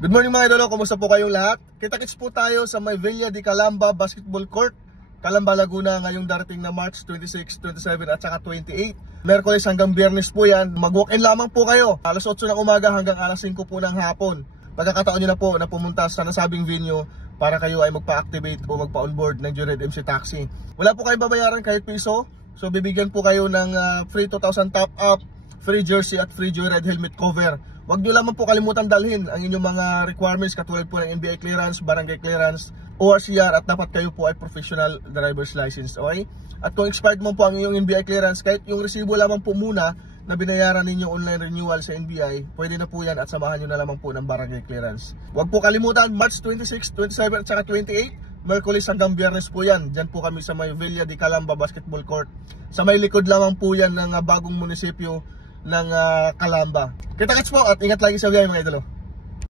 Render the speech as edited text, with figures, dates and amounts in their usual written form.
Good morning mga idolo, kumusta po kayong lahat? Kita-kits po tayo sa may Villa de Calamba Basketball Court, Calamba, Laguna ngayong darating na March 26, 27 at saka 28. Merkules hanggang Biyernes po yan. Mag-walk-in lamang po kayo. Alas 8 ng umaga hanggang alas 5 po ng hapon. Pagkakataon nyo na po na pumunta sa nasabing venue para kayo ay magpa-activate o magpa-onboard ng Joyride MC Taxi. Wala po kayong babayaran kahit piso. So bibigyan po kayo ng free 2,000 top up, free jersey at free Joyride helmet cover. Huwag nyo lamang po kalimutan dalhin ang inyong mga requirements katulad po ng NBI clearance, barangay clearance, ORCR at dapat kayo po ay professional driver's license, okay? At kung expired mo po ang inyong NBI clearance, kahit yung resibo lamang po muna na binayaran ninyo online renewal sa NBI, pwede na po yan at samahan nyo na lamang po ng barangay clearance. Huwag po kalimutan, March 26, 27 at saka 28, Merkules hanggang Biyernes po yan. Diyan po kami sa may Villa de Calamba Basketball Court. Sa may likod lamang po yan ng bagong munisipyo ng Calamba. Kita-kits po at ingat lagi sa biyahe mga idolo.